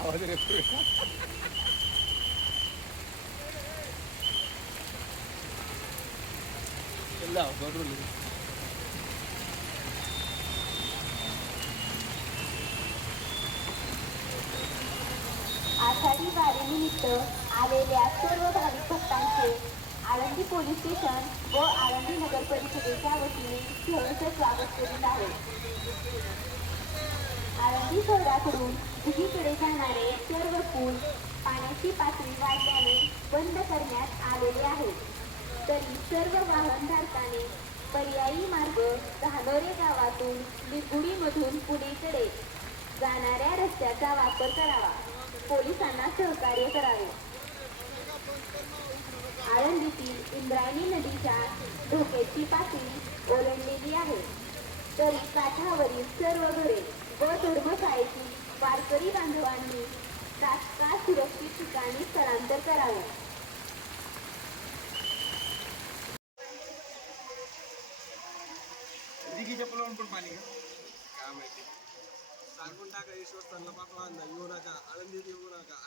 आवाज येतोय. लाव बरोबर. आषाढी वारीनिमित्त आलेल्या सर्व भाविक भक्तांचे आळंदी पोलीस स्टेशन व आळंदी नगर परिषदेच्या वतीने सहर्ष स्वागत करीत आहे. आळंदी शहराकडून उजवीकडे जाणारे सर्व पूल पाण्याची पातळी वाढल्याने बंद करण्यात आलेले आहेत. तरी सर्व वाहनधारकांनी पर्यायी मार्ग धानोरे गावातून निगुडीमधून पुणेकडे जाणाऱ्या रस्त्याचा वापर करावा. पोलिसांना सहकार्य करावे. आळंदीतील इंद्रायणी नदीच्या धोक्याची पातळी ओलांडलेली आहे. तरी काठावरील सर्व घरे व धर्मशाळेतील वारकरी बांधवांनी तात्काळ सुरक्षित ठिकाणी स्थलांतर करावे. दिघीच्या पुलावरून पण पाणी का काय माहिती सांगून टाका ईश्वर त्यांना पाठवा येऊ नका आळंदीत येऊ नका.